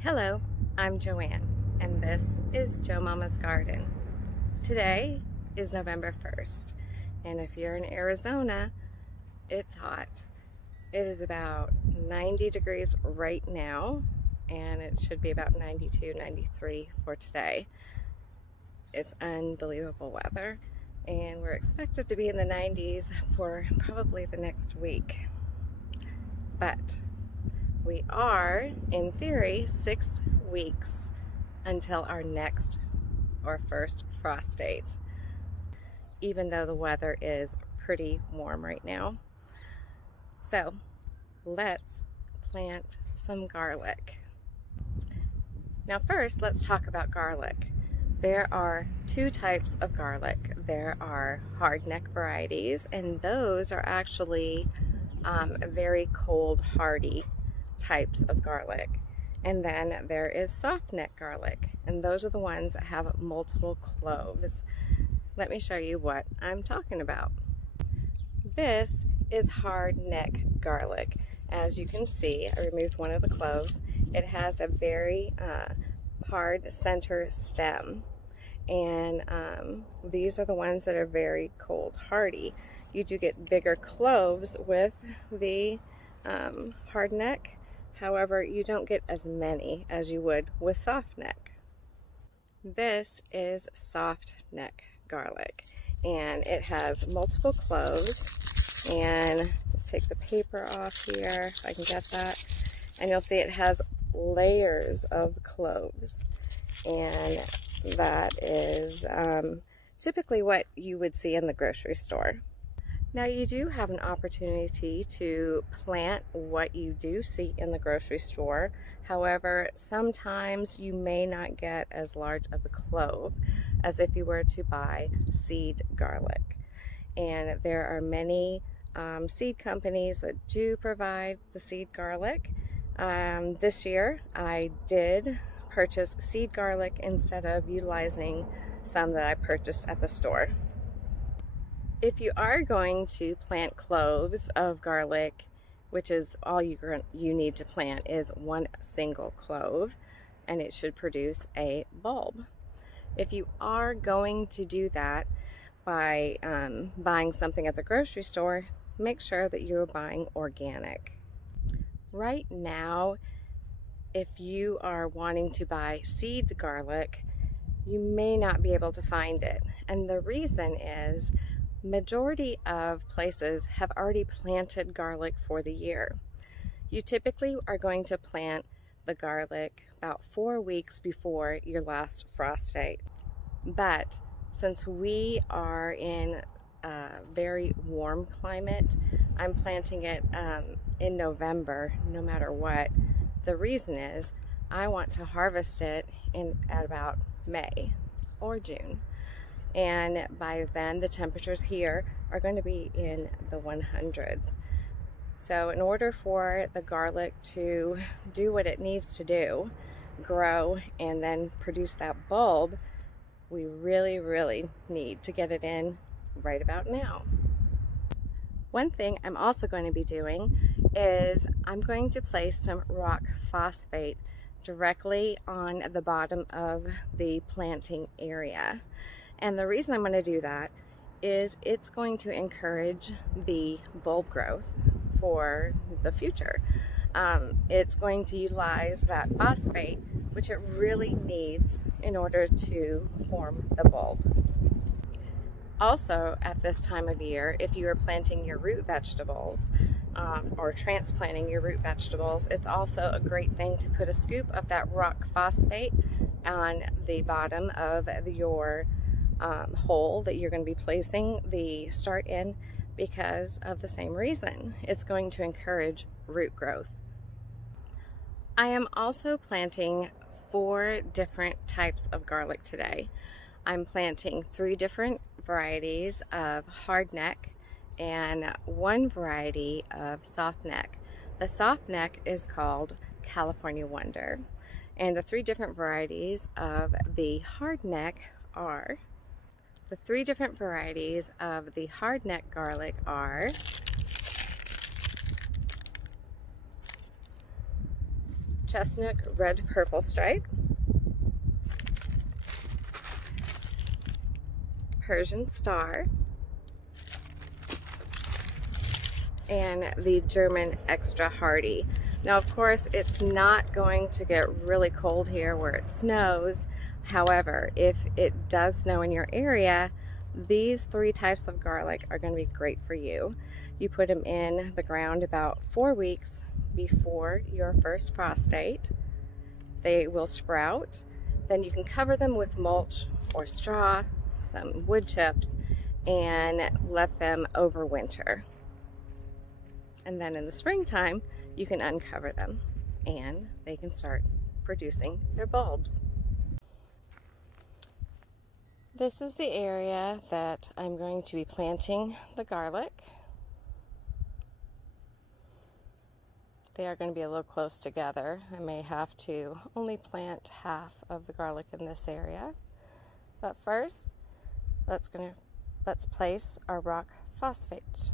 Hello, I'm Joanne, and this is Joe Mama's Garden. Today is November 1st, and if you're in Arizona, it's hot. It is about 90 degrees right now, and it should be about 92, 93 for today. It's unbelievable weather, and we're expected to be in the 90s for probably the next week. But we are, in theory, 6 weeks until our next or first frost date, even though the weather is pretty warm right now. So let's plant some garlic. Now first, let's talk about garlic. There are two types of garlic. There are hardneck varieties, and those are actually very cold hardy types of garlic. And then there is soft neck garlic, and those are the ones that have multiple cloves. Let me show you what I'm talking about. This is hard neck garlic. As you can see, I removed one of the cloves. It has a very hard center stem, and these are the ones that are very cold hardy. You do get bigger cloves with the hard neck. However, you don't get as many as you would with soft neck. This is soft neck garlic, and it has multiple cloves. And let's take the paper off here if I can get that. And you'll see it has layers of cloves, and that is typically what you would see in the grocery store. Now, you do have an opportunity to plant what you do see in the grocery store. However, sometimes you may not get as large of a clove as if you were to buy seed garlic. And there are many seed companies that do provide the seed garlic. This year, I did purchase seed garlic instead of utilizing some that I purchased at the store. If you are going to plant cloves of garlic, which is all you need to plant is one single clove, and it should produce a bulb. If you are going to do that by buying something at the grocery store, make sure that you're buying organic. Right now, if you are wanting to buy seed garlic, you may not be able to find it. And the reason is majority of places have already planted garlic for the year. You typically are going to plant the garlic about 4 weeks before your last frost date. But since we are in a very warm climate, I'm planting it in November no matter what. The reason is I want to harvest it at about May or June. And by then the temperatures here are going to be in the 100s. So in order for the garlic to do what it needs to do, grow and then produce that bulb, we really need to get it in right about now. One thing I'm also going to be doing is I'm going to place some rock phosphate directly on the bottom of the planting area. And the reason I'm going to do that is it's going to encourage the bulb growth for the future. It's going to utilize that phosphate, which it really needs in order to form the bulb. Also, at this time of year, if you are planting your root vegetables or transplanting your root vegetables, it's also a great thing to put a scoop of that rock phosphate on the bottom of your hole that you're going to be placing the start in, because of the same reason. It's going to encourage root growth. I am also planting 4 different types of garlic today. I'm planting 3 different varieties of hard neck and 1 variety of soft neck. The soft neck is called California Wonder, and the 3 different varieties of the hard neck are The 3 different varieties of the hardneck garlic are chestnut red purple stripe, Persian star, and the German extra hardy. Now, of course, it's not going to get really cold here where it snows. However, if it does snow in your area, these 3 types of garlic are going to be great for you. You put them in the ground about 4 weeks before your first frost date. They will sprout. Then you can cover them with mulch or straw, some wood chips, and let them overwinter. And then in the springtime, you can uncover them and they can start producing their bulbs. This is the area that I'm going to be planting the garlic. They are going to be a little close together. I may have to only plant half of the garlic in this area. But first, let's place our rock phosphate.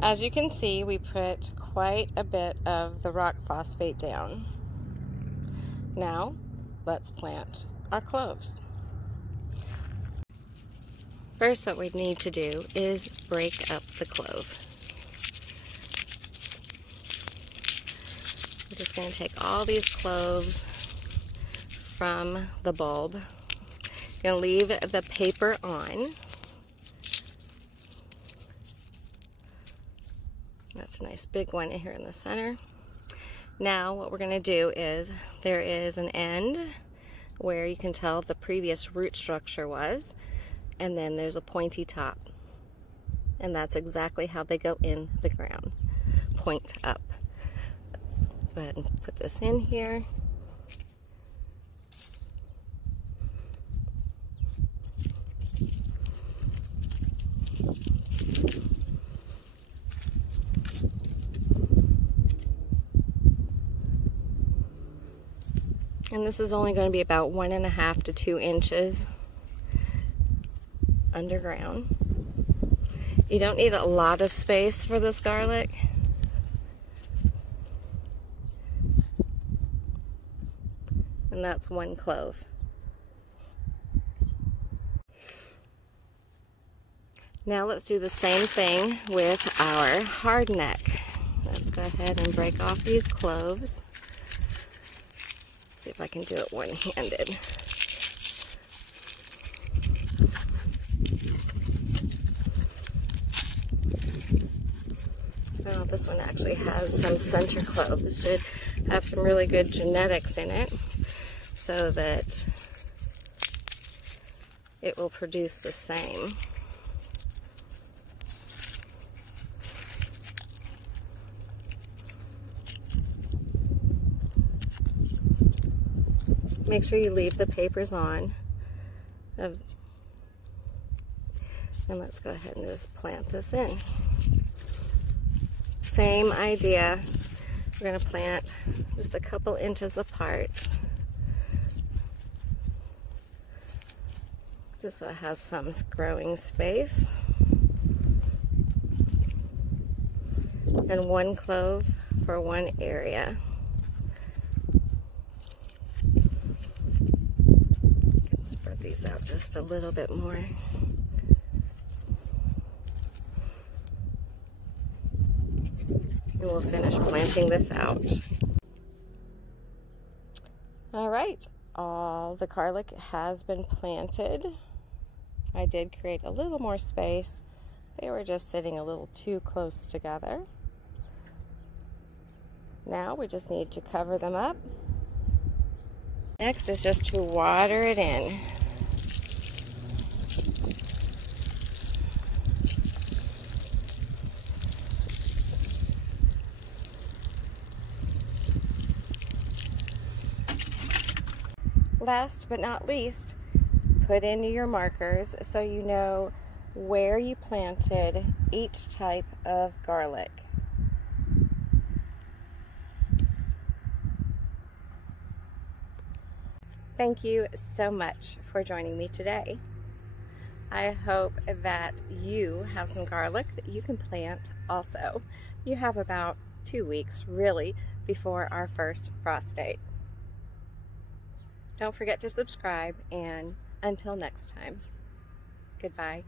As you can see, we put quite a bit of the rock phosphate down. Now, let's plant our cloves. First, what we need to do is break up the clove. We're just going to take all these cloves from the bulb. You're going to leave the paper on. That's a nice big one here in the center. Now what we're going to do is there is an end where you can tell the previous root structure was, and then there's a pointy top. And that's exactly how they go in the ground. Point up. Let's go ahead and put this in here. And this is only going to be about 1.5 to 2 inches underground. You don't need a lot of space for this garlic. And that's 1 clove. Now let's do the same thing with our hardneck. Let's go ahead and break off these cloves. See if I can do it one-handed. Oh, this one actually has some center clove. This should have some really good genetics in it so that it will produce the same. Make sure you leave the papers on. And let's go ahead and just plant this in. Same idea. We're going to plant just a couple inches apart, just so it has some growing space. And 1 clove for 1 area. Spread these out just a little bit more. And we'll finish planting this out. All right, all the garlic has been planted. I did create a little more space. They were just sitting a little too close together. Now we just need to cover them up. Next is just to water it in. Last but not least, put in your markers so you know where you planted each type of garlic. Thank you so much for joining me today. I hope that you have some garlic that you can plant also. You have about 2 weeks really before our first frost date. Don't forget to subscribe, and until next time, goodbye.